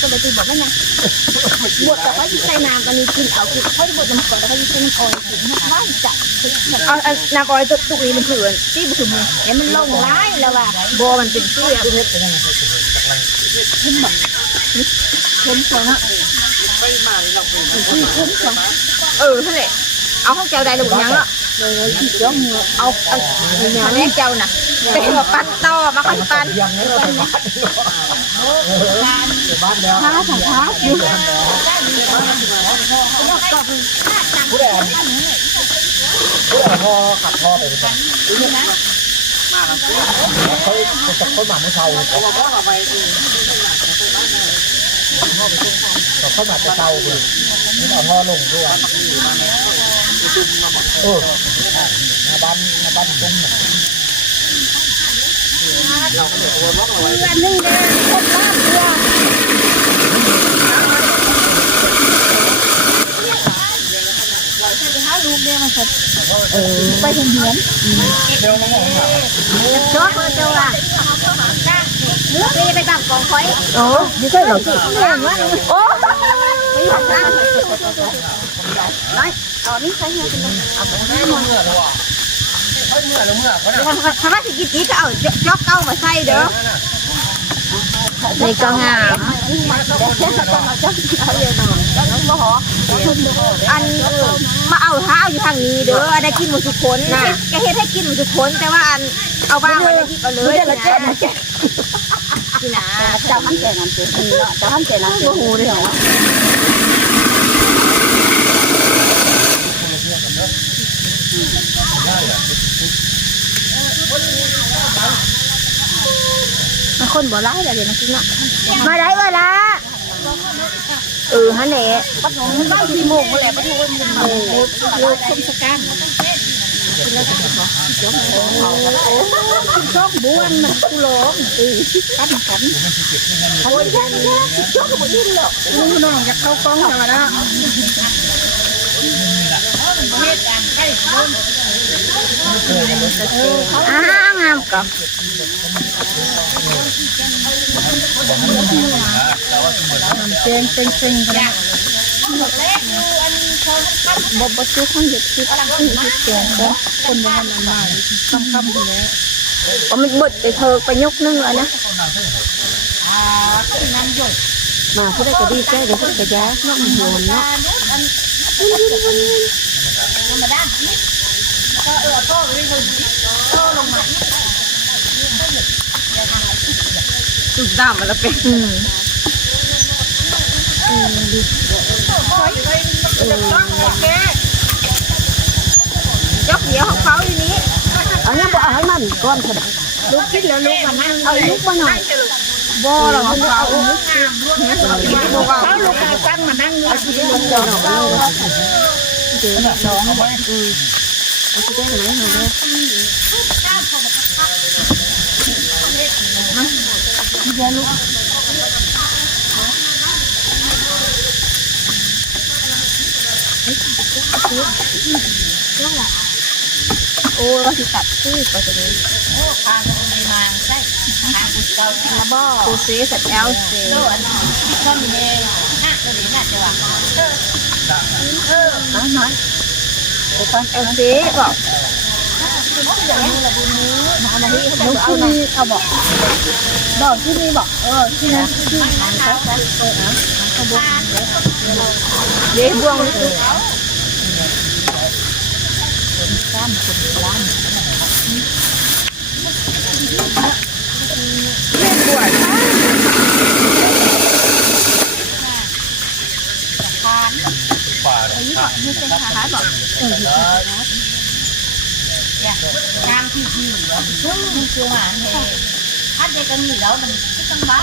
ก็เลยตีบอกว่าไงบดแต่ว่าที่ใส่น้ำอันนี้กินเอาคือเขาจะบดน้ำก่อนแล้วเขาจะใส่น้ำอ้อยกินบ้านจัดเอาน้ำอ้อยตุกนี้มันคือที่บุกมือเห็นมันลงร้ายแล้วว่ะโบมันเป็นเสื้อขึ้นแบบขึ้นสองฮะขึ้นสองนั่นแหละเอาข้าวเจ้าได้หรือยังล่ะเอาอันนี้เจ้าน่ะเป็นแบบปั้นต่อมาค่อยปั้นท้าสองท้าอยู่ผู้ใดพอขัดพอไปกันเขาจะเขาหมั่นให้เขาเขาหมั่นจะเตาเลยนี่เอาท่อลงด้วยนาบ้านตุ้มอันนึงเลยครบบ้านตัวลูกเนี่ยมันจะไปถึงเหมือนเดี๋ยวน้องชอบเจ้าล่ะนี่ไปตามกองคอยไม่ใช่เหรอโอ้ไม่ทำนะน้อยเอานี่ใส่เงี้ยเป็นเอาไปให้หมดถ้าว่าสิกินจีก็เอาจอกเก้ามาใส่เด้อนี่ก็งามอันมาเอาเท้าอยู่ทางนี้เด้อได้กินหมดทุกคนนะแกเฮ็ดให้กินหมดทุกคนแต่ว่าอันเอาบ้างไว้ในที่เอาเลยนะเจ้าทำแก่น้ำเสือเจ้าทำแก่น้ำเสือหูเลยเหรอมาคนบ่ร้ายเลยนะคุณน่ะมาได้บ่ละฮะแหละปัดหงบ้านที่โมงแหละปัดหงมันชมสการชอบบ้วนมันกุหลาบปั้นกันโอ้ยแค่ชอบหมดยิ่งหรอกน้องจะเข้ากล้องแล้วนะงามกับเจนเป็นกันบบซื้อข้างหยุดคิดแกงก็คนบ้านมันมาคำอยู่แล้วมันบดไปเธอไปยกนึ่งเลยนะมาเขาได้กระดิ่งแก้เดี๋ยวเขาจะย้ายน้องหัวเนาะสุดดำมาแล้วเป็นยกเดียวของเขาอยู่นี้อันนี้บอกให้มันก้อนขนาดลูกกินแล้วลูกมานั่งเอาลูกมาหน่อยบ่หรอกเขาลูกเขาลูกเขาตั้งมานั่งอยู่ที่นี่เดี๋ยวน้องเดี๋ยวน้องเอาที่ได้ไหมหนูได้เดี๋ยวลูกโอ้เราสิตัดซื้อไปเลยโอ้ทางมันดีมาใช่ทางบุษเกาแล้วบ่ปูซีสัตว์แอลซีโลอันนี้ก็มีน่ะตัวนี้น่ะจะว่าน้อยไปฟังแอลซีบอกลูกที่นี่เอาบอกที่นี่บอกที่นั่นที่เขาบอกเดี๋ยวบ่วงร้านคนร้านเล่นบวชป่าเลยไม่เป็นขาบอกงามที่ดีช่วงนี้คือหวานเลยถ้าเด็กกันนี่แล้วมันก็ต้องบ้า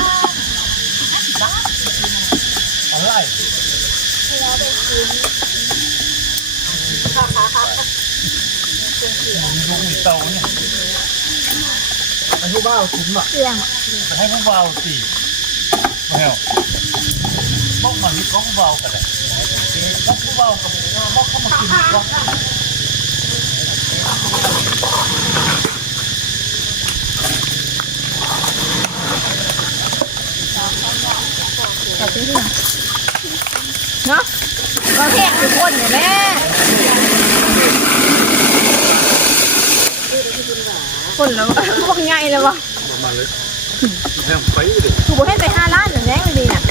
อะไรเราไปกินลุงมีเตาเนี่ยให้ผู้บ่าวกินอ่ะให้ผู้บ่าวสิไม่เอาบอกมันมีของผู้บ่าวกันเลยบอกผู้บ่าวกับบอกเขามากินก็ เนาะก็แพงทุกคนเนี่ยแม่คนแล้วพวกใหญ่เลยวะ มาเลยแม่งไปเลย ถูกให้ไป5 ล้านอย่างแรงเลยน่ะ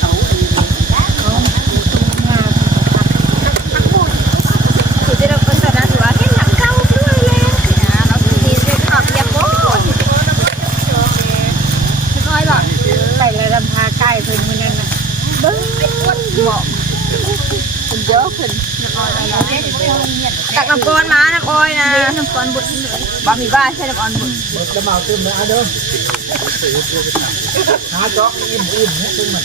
คือจะเราเป็นสถานที่ว่าเห็นหลังเก่าด้วยเลยนะเราทีจะขับยับโบ้น้อยหรอไปเลยลำพาใกล้เพิ่นมื้อนั้นน่ะเบิ้งไอ้อ้วนเหมาะเป็นเยอะขึ้นตักน้ำก้อนมาน้ำอ้อยนะน้ำก้อนบุดบะหมี่บ้าใช่น้ำอ้อยบุด จะมาตึมนะเด้อหาจ๊อกอิ่มเนี่ยตึมมัน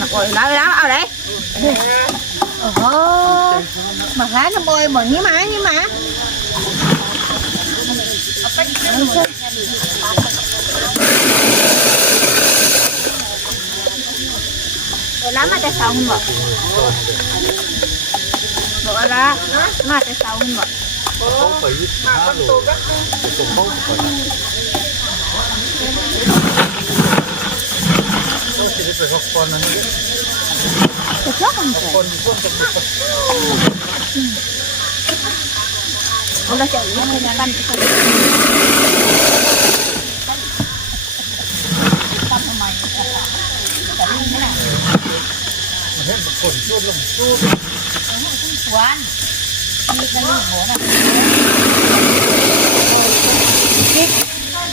น้ำอ้อยแล้วเอาเลยโอ้โหมาหาน้ำอ้อยหมดนี่มาแล้วมาแต่เช้าคุณบอกว่ามาแต่เช้าคุณบอก ต้องไป25 โลตรงห้องก่อนต้องสิไปพักผ่อนนั่นนี่ จะชอบคนใจ คนช่วงจะมี เราจะอยู่ในบ้านเห็นคนช่วงลงช่วง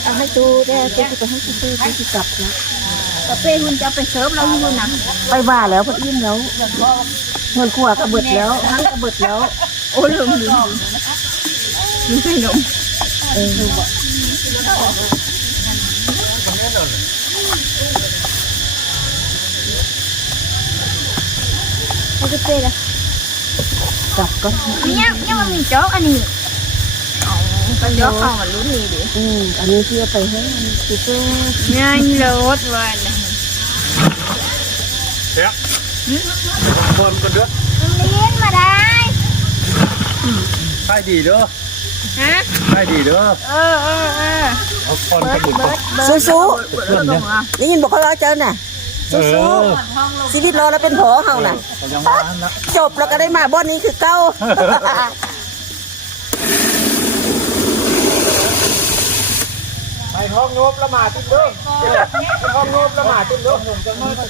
เอาให้ตูได้จะไปให้ตูจะกลับนะแต่เป้หุ่นจะไปเสิร์ฟเราอยู่นะไปว่าแล้วพออิ่มแล้วเงินขวากระเบิดแล้วทั้งกระเบิดแล้วโอ้ลืมไม่ลงเอาไปเป้ละจับก็เนี่ยมันมีโจ๊กอันนี้ก็ยกเข้ามาลุ้นนี่ดิอันนี้ที่เอาไปให้คือก็ง่ายโลดวันเดี๋ยวคนกันเด้อ เลี้ยงมาได้ ใช่ดีเด้อ ฮะ ใช่ดีเด้อ เอาคนกันบุญ สู้ เพื่อนเนี่ย ๆนี่ยินบอกเขาล้อเจอน่ะสู้ๆชีวิตรอแล้วเป็นผอเฮาน่ะ เขายังมานะ จบแล้วก็ได้มาบ่อนนี้คือเก้า ไปห้องโนบละหมาดตึมเด้อห้องโนบละหมาดตึมเด้อจะน้อยไป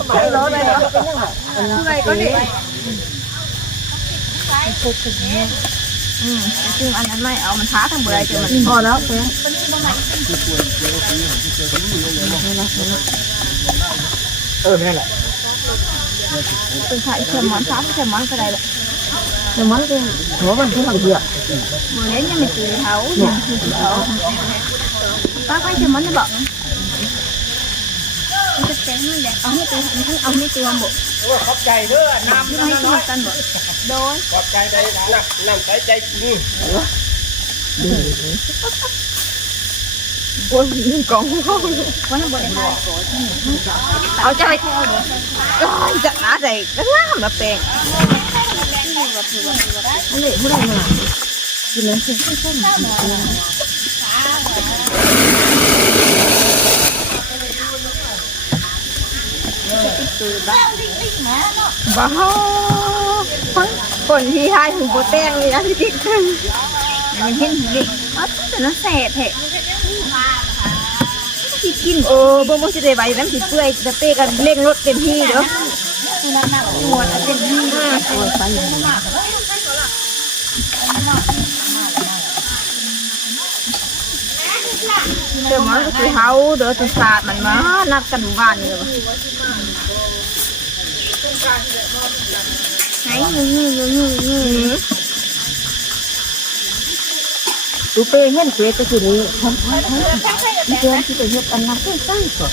สมัยรอได้แล้วเป็นยังไง อะไรก็ดิซึ่งอันนั้นไม่เอามันท้าทางบริเจอมันพอแล้วเพื่อนนี่แหละ เป็นขายเข็มมันท้าเข็มมันก็ได้แหละ แต่มันเป็นหัวมันที่เราเดือด มือเล่นยังไม่ตีเขาป้าไปเข็มมันจะบอกจะแจ้งนี่แหละเอาให้ตีเอาให้ตีมันบอก ขอบใจเด้อน้ำ ไม่ให้ตีกันบอกโดน ขอบใจได้น้ำใจจริง โอ้ยกองเขาวันนั้นบริหารเอาใจจะหน้าใจก็งามแบบแปลงอะไรผู้ใดมากินแล้วเชื่อบ้าคนที่ทายถึงโบแตงเลยนะที่กินมันเห็นดิแต่น่าแสบเหะที่กินบ่มันจะได้ใบน้ำสีเปื่อยจะเตะกันเร่งรถเต็มที่เด้อตัวเต็มที่เดี๋ยวมันก็คือเขาเดี๋ยวจะสาดมันมานัดกันบ้านนี่เลยไหนนี่ตูเป้เห็นเกล็ดก็คือนี้ผมเพื่อนที่ไปเฮ็ดอันนั้นก็ใส่ก่อน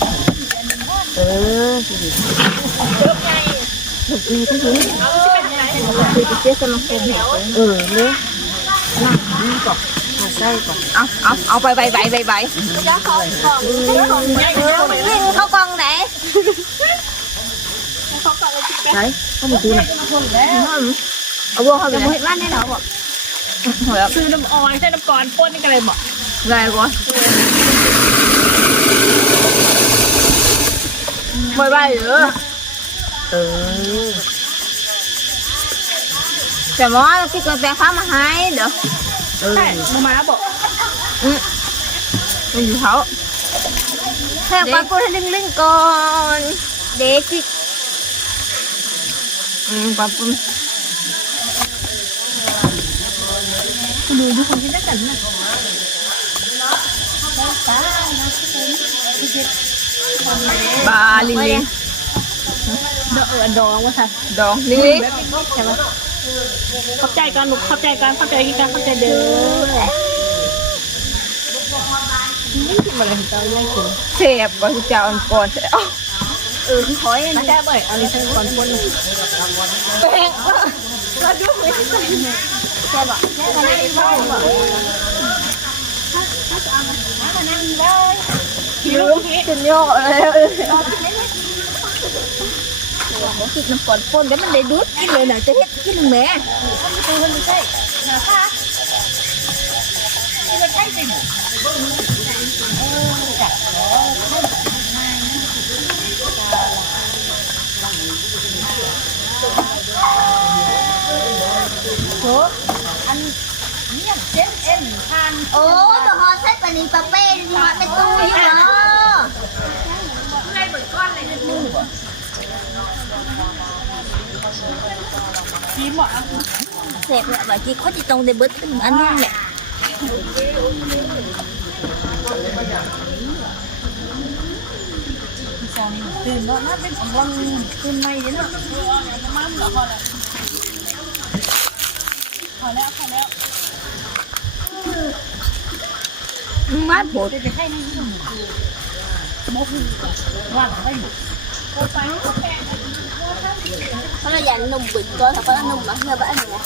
ถูกดีที่สุด คือจะเจ๊สมาคมเนี่ย เนี่ยน่าดีก่อนใส่ก่อน เอาไปจะเข้ากองไหน ใส่ก็มีตัวน่ะ เอาวงเขาไปเห็นบ้านได้หรอบอกซื้อน้ำออยใช้น้ำก่อนป้นนี่กันเลยบอกอะไรวะ บ่ไหวเหรอแต่หมอพี่ก็แปลข้ามาให้เด้อใช่มาบอกมันอยู่เขาแค่ปลาปูให้ลิงก่อนเด็กจิปลาปูดูคนที่ได้กันนะปลาลิงดองว่าค่ะดองลิงใช่ไหมเข้าใจกันลูกเข้าใจกันเข้าใจกันเข้าใจเด้อเสียบก็จะเอาก่อนถอยนะแค่เบิดเอาลิงก่อนคนแป้งมาดูไม่ใช่แค่บอกแค่กันได้เข้าบอกลืมกินโย่เลยกินน้ำก่อนปนแล้วมันได้ดูดกินเลยนะจะเฮ็ดกินแม่ตัวมันไม่ใช่นะคะมันใช่จริงโอ้บางคนใช้ปนิปลาเป็นหอดเป็นตู้อยู่เนาะในเบิดก้อนอะไรจะมือจีหมดเสพแบบว่าจีเขาจะตรงในเบิดเป็นอันนึงแหละตื่นแล้วน่าเป็นของวังตื่นไม่เนาะมั่มเหรอพอแล้วมาโผล่จะให้ในยี่ห้อหมูว่างไปเพราะเราอยากนมบึกก็ถ้าเพราะนมมาเพื่อบ้านเนี่ย